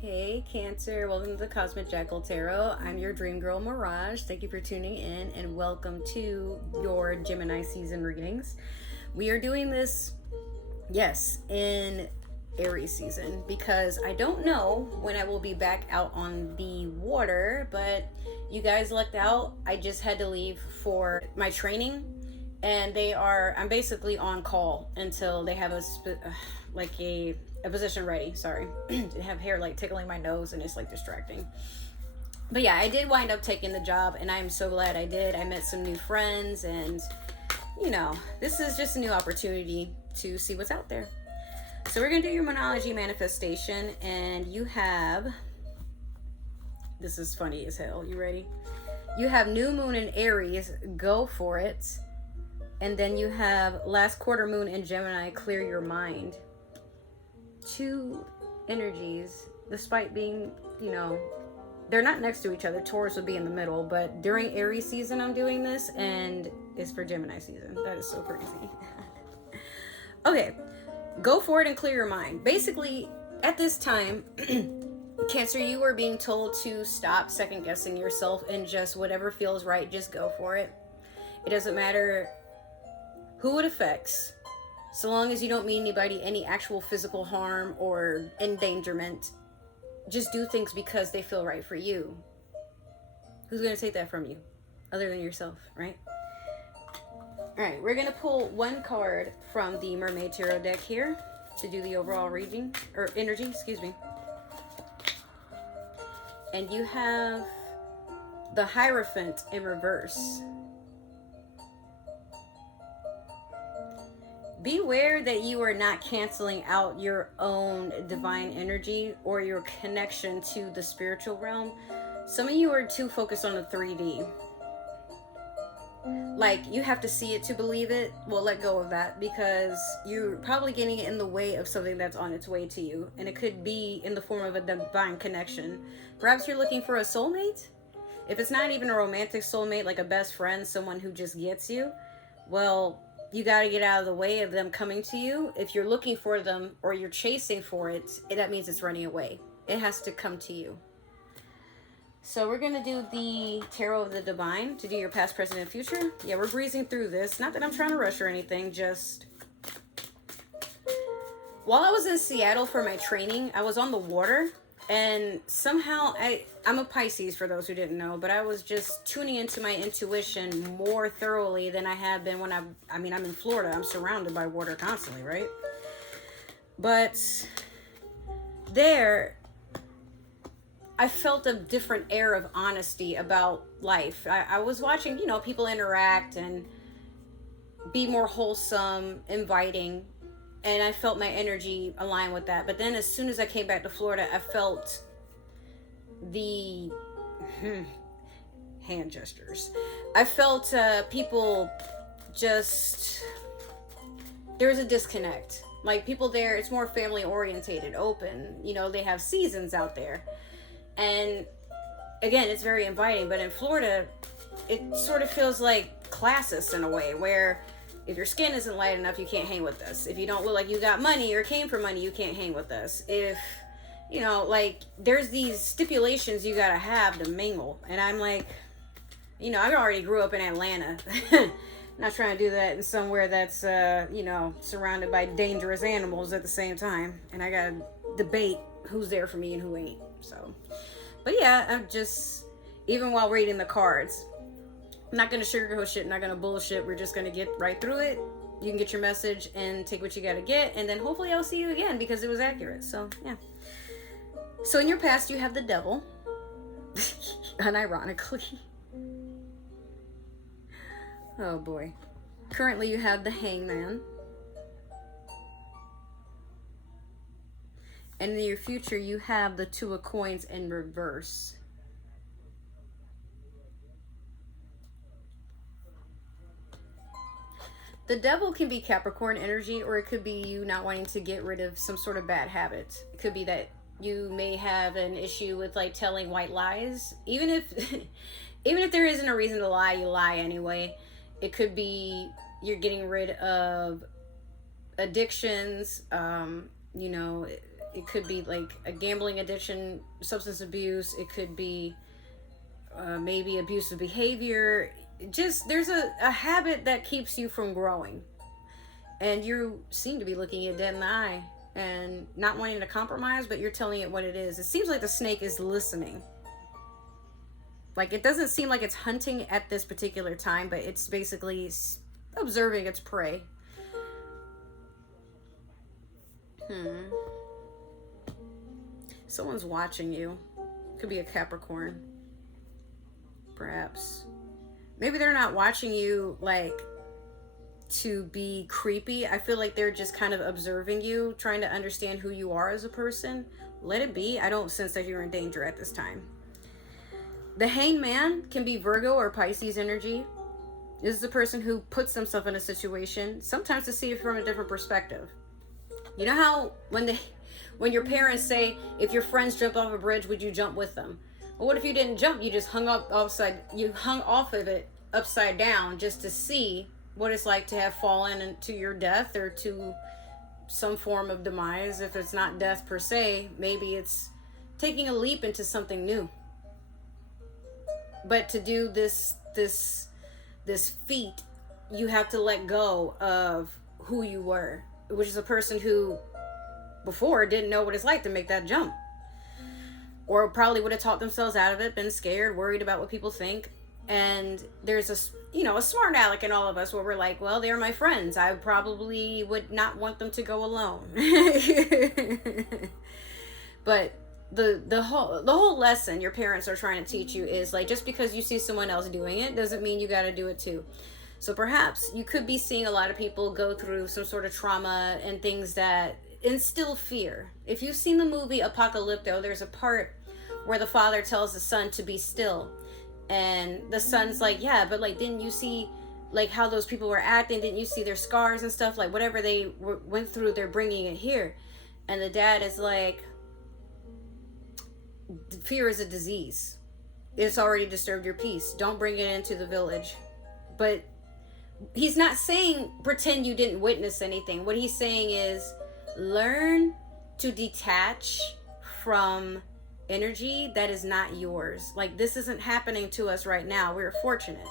Hey Cancer, welcome to the Cosmic Jackal Tarot. I'm your dream girl Mirage. Thank you for tuning in and welcome to your Gemini season readings. We are doing this, yes, in Aries season because I don't know when I will be back out on the water, but you guys lucked out. I just had to leave for my training and I'm basically on call until they have a position ready. Sorry. I have hair like tickling my nose and it's like distracting. But yeah, I did wind up taking the job and I'm so glad I did. I met some new friends and this is just a new opportunity to see what's out there. So we're going to do your Monology manifestation and you have, this is funny as hell. You ready? You have new moon in Aries, go for it. And then you have last quarter moon in Gemini, clear your mind. Two energies, despite being, they're not next to each other. Taurus would be in the middle, but during Aries season, I'm doing this, and it's for Gemini season. That is so crazy. Okay, go for it and clear your mind. Basically, at this time, Cancer, you are being told to stop second guessing yourself and just whatever feels right, just go for it. It doesn't matter who it affects. So long as you don't mean anybody any actual physical harm or endangerment, just do things because they feel right for you. Who's going to take that from you other than yourself, right? All right, we're going to pull one card from the Mermaid Tarot deck here to do the overall reading, or energy, excuse me. And you have the Hierophant in reverse. Beware that you are not canceling out your own divine energy or your connection to the spiritual realm. Some of you are too focused on the 3D. Like, you have to see it to believe it. Well, let go of that because you're probably getting in the way of something that's on its way to you. And it could be in the form of a divine connection. Perhaps you're looking for a soulmate. If it's not even a romantic soulmate, like a best friend, someone who just gets you, well, you got to get out of the way of them coming to you. If you're looking for them or you're chasing for it, that means it's running away. It has to come to you. So we're going to do the Tarot of the Divine to do your past, present, and future. Yeah, we're breezing through this. Not that I'm trying to rush or anything, just while I was in Seattle for my training, I was on the water. And somehow, I'm a Pisces for those who didn't know, but I was just tuning into my intuition more thoroughly than I have been when I'm in Florida. I'm surrounded by water constantly, right? But there, I felt a different air of honesty about life. I was watching, people interact and be more wholesome, inviting. And I felt my energy align with that. But then as soon as I came back to Florida, I felt the hand gestures. I felt people just, there was a disconnect. Like people there, it's more family orientated, open. They have seasons out there. And again, it's very inviting. But in Florida, it sort of feels like classist in a way where if your skin isn't light enough, you can't hang with us. If you don't look like you got money or came for money, you can't hang with us. If, there's these stipulations you gotta have to mingle. And I'm like, I already grew up in Atlanta. Not trying to do that in somewhere that's, surrounded by dangerous animals at the same time. And I gotta debate who's there for me and who ain't. So, but yeah, I'm just, even while reading the cards, I'm not going to sugarcoat shit, not going to bullshit. We're just going to get right through it. You can get your message and take what you got to get. And then hopefully I'll see you again because it was accurate. So, yeah. So in your past, you have the devil. Unironically. Oh, boy. Currently, you have the hangman. And in your future, you have the two of coins in reverse. The devil can be Capricorn energy, or it could be you not wanting to get rid of some sort of bad habit. It could be that you may have an issue with like telling white lies. Even if there isn't a reason to lie, you lie anyway. It could be you're getting rid of addictions, It could be like a gambling addiction, substance abuse. It could be maybe abusive behavior. Just there's a habit that keeps you from growing. And you seem to be looking it dead in the eye and not wanting to compromise, but you're telling it what it is. It seems like the snake is listening. Like, it doesn't seem like it's hunting at this particular time, but it's basically observing its prey. Someone's watching you. Could be a Capricorn. Perhaps. Maybe they're not watching you, like, to be creepy. I feel like they're just kind of observing you, trying to understand who you are as a person. Let it be. I don't sense that you're in danger at this time. The Hanged Man can be Virgo or Pisces energy. This is the person who puts themselves in a situation, sometimes to see it from a different perspective. You know how when your parents say, if your friends jump off a bridge, would you jump with them? Well, what if you didn't jump? You just hung off of it upside down just to see what it's like to have fallen to your death or to some form of demise. If it's not death per se, maybe it's taking a leap into something new. But to do this feat, you have to let go of who you were, which is a person who before didn't know what it's like to make that jump, or probably would have talked themselves out of it, been scared, worried about what people think. And there's a smart aleck in all of us where we're like, well, they're my friends, I probably would not want them to go alone. But the whole lesson your parents are trying to teach you is like, just because you see someone else doing it doesn't mean you got to do it too. So perhaps you could be seeing a lot of people go through some sort of trauma and things that instill fear. If you've seen the movie Apocalypto, there's a part where the father tells the son to be still, and the son's like, yeah, but like, didn't you see like how those people were acting? Didn't you see their scars and stuff? Like, whatever they went through, they're bringing it here. And the dad is like, fear is a disease. It's already disturbed your peace. Don't bring it into the village. But he's not saying pretend you didn't witness anything. What he's saying is learn to detach from energy that is not yours. Like, this isn't happening to us right now. We're fortunate.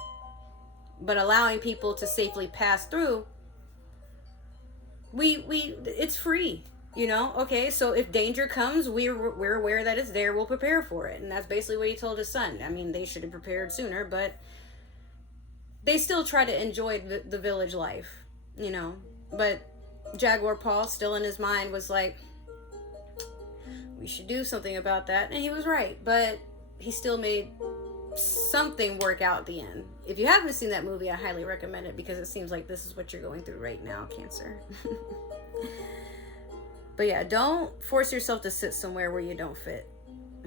But allowing people to safely pass through, it's free. Okay, so if danger comes, we're aware that it's there, we'll prepare for it. And that's basically what he told his son. I mean, they should have prepared sooner, but they still try to enjoy the village life, But Jaguar Paul, still in his mind, was like, we should do something about that. And he was right, but he still made something work out at the end. If you haven't seen that movie, I highly recommend it, because it seems like this is what you're going through right now, Cancer. But yeah, don't force yourself to sit somewhere where you don't fit.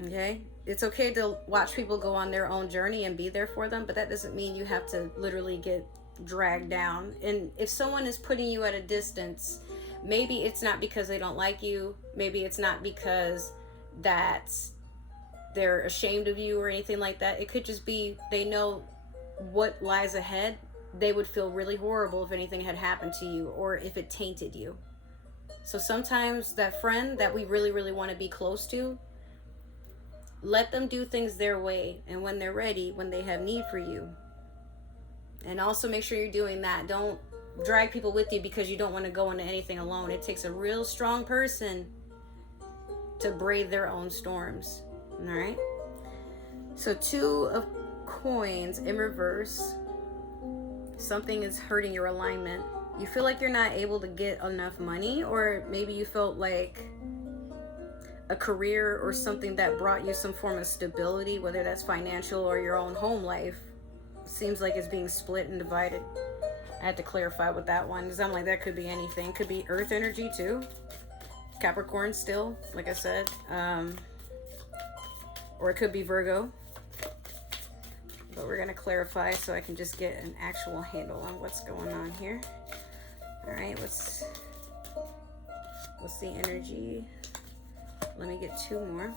Okay? It's okay to watch people go on their own journey and be there for them, but that doesn't mean you have to literally get dragged down. And if someone is putting you at a distance, maybe it's not because they don't like you. Maybe it's not because they're ashamed of you or anything like that. It could just be they know what lies ahead. They would feel really horrible if anything had happened to you, or if it tainted you. So sometimes that friend that we really, really want to be close to, let them do things their way. And when they're ready, when they have need for you. And also make sure you're doing that. Don't drag people with you because you don't want to go into anything alone. It takes a real strong person to brave their own storms. All right? So 2 of coins in reverse. Something is hurting your alignment. You feel like you're not able to get enough money, or maybe you felt like a career or something that brought you some form of stability, whether that's financial or your own home life, seems like it's being split and divided. I had to clarify with that one, because I'm like, that could be anything. Could be earth energy too. Capricorn still, like I said. Or it could be Virgo. But we're going to clarify so I can just get an actual handle on what's going on here. All right, what's the energy? Let me get 2 more.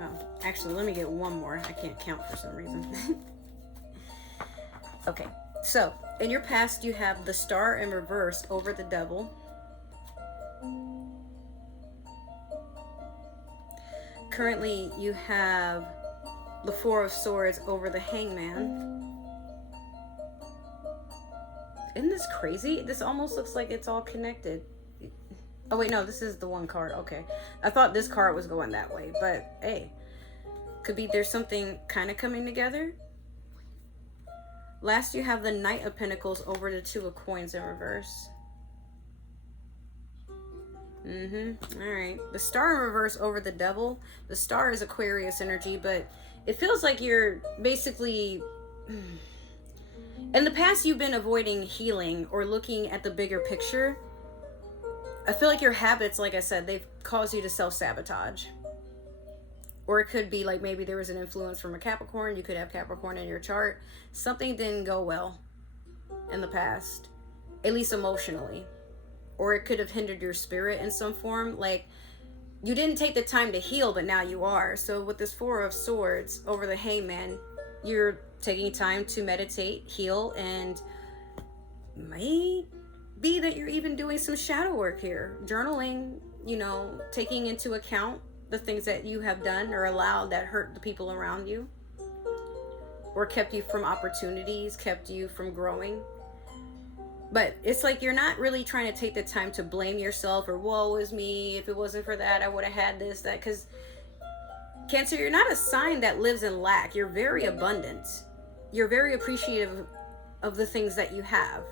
Oh, actually, let me get 1 more. I can't count for some reason. Okay, so in your past, you have the Star in reverse over the Devil. currently you have the Four of Swords over the Hangman. Isn't this crazy? This almost looks like it's all connected. Oh wait, no, this is the one card. Okay. I thought this card was going that way, but hey. Could be there's something kind of coming together. Last, you have the Knight of Pentacles over the Two of Coins in reverse. Alright. The Star in reverse over the Devil. The Star is Aquarius energy, but it feels like you're basically... In the past, you've been avoiding healing or looking at the bigger picture. I feel like your habits, like I said, they've caused you to self-sabotage. Or it could be like maybe there was an influence from a Capricorn. You could have Capricorn in your chart. Something didn't go well in the past, at least emotionally. Or it could have hindered your spirit in some form. Like, you didn't take the time to heal, but now you are. So with this Four of Swords over the Hangman, you're taking time to meditate, heal, and might be that you're even doing some shadow work here. Journaling, you know, taking into account the things that you have done or allowed that hurt the people around you, or kept you from opportunities, kept you from growing. But it's like you're not really trying to take the time to blame yourself or woe is me, if it wasn't for that I would have had this, that, because Cancer, you're not a sign that lives in lack. You're very abundant. You're very appreciative of the things that you have.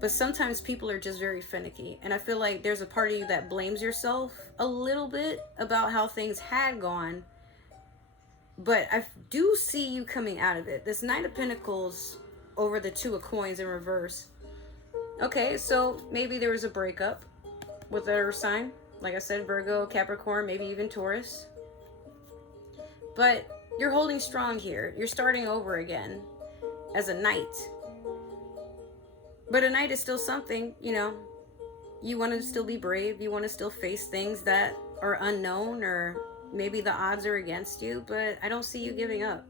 But sometimes people are just very finicky. And I feel like there's a part of you that blames yourself a little bit about how things had gone. But I do see you coming out of it. This Knight of Pentacles over the Two of Coins in reverse. Okay, so maybe there was a breakup with a Earth sign. Like I said, Virgo, Capricorn, maybe even Taurus. But you're holding strong here. You're starting over again as a knight. But a knight is still something, you know. You want to still be brave. You want to still face things that are unknown, or maybe the odds are against you. But I don't see you giving up.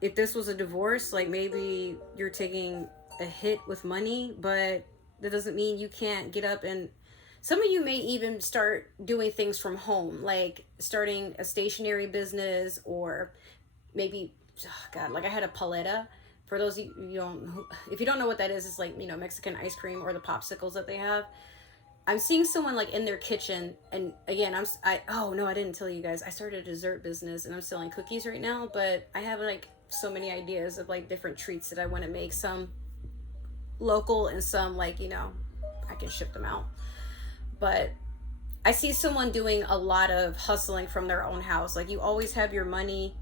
If this was a divorce, like maybe you're taking a hit with money, but that doesn't mean you can't get up and... Some of you may even start doing things from home, like starting a stationery business, or maybe, oh God, like I had a paleta. For those of you if you don't know what that is, it's like, you know, Mexican ice cream or the popsicles that they have. I'm seeing someone like in their kitchen, and again, oh no, I didn't tell you guys. I started a dessert business and I'm selling cookies right now, but I have like so many ideas of like different treats that I want to make. Some local and some like, you know, I can ship them out. But I see someone doing a lot of hustling from their own house. Like, you always have your money,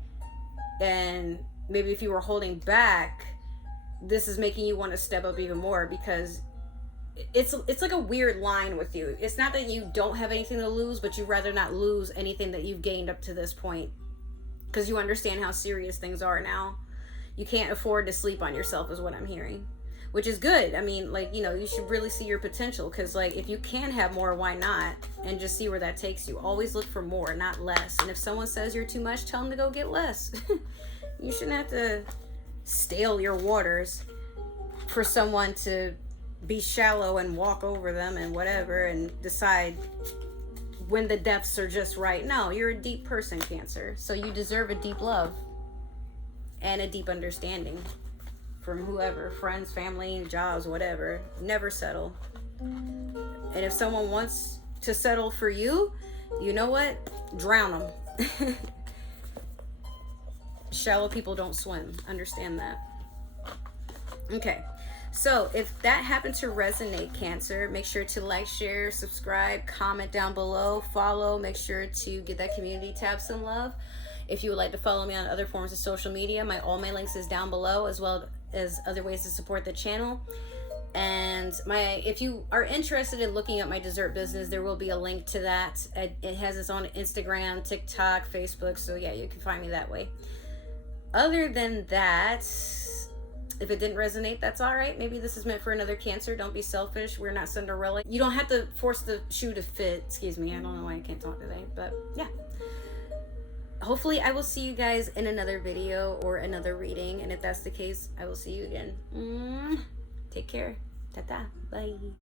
and maybe if you were holding back, this is making you want to step up even more, because it's like a weird line with you. It's not that you don't have anything to lose, but you'd rather not lose anything that you've gained up to this point, because you understand how serious things are now. You can't afford to sleep on yourself is what I'm hearing. Which is good. I mean, like, you know, you should really see your potential, because, like, if you can have more, why not? And just see where that takes you. Always look for more, not less. And if someone says you're too much, tell them to go get less. You shouldn't have to stale your waters for someone to be shallow and walk over them and whatever and decide when the depths are just right. No, you're a deep person, Cancer. So you deserve a deep love and a deep understanding from whoever, friends, family, jobs, whatever. Never settle. And if someone wants to settle for you, you know what? Drown them. Shallow people don't swim. Understand that. Okay. So if that happened to resonate, Cancer, make sure to like, share, subscribe, comment down below, follow. Make sure to give that community tab some love. If you would like to follow me on other forms of social media, all my links is down below, as well as other ways to support the channel. And if you are interested in looking at my dessert business, there will be a link to that. It has its own Instagram, TikTok, Facebook, so yeah, you can find me that way. Other than that, if it didn't resonate, that's all right. Maybe this is meant for another Cancer. Don't be selfish. We're not Cinderella. You don't have to force the shoe to fit. Excuse me, I don't know why I can't talk today, but yeah. Hopefully I will see you guys in another video or another reading. And if that's the case, I will see you again. Take care. Ta-ta. Bye.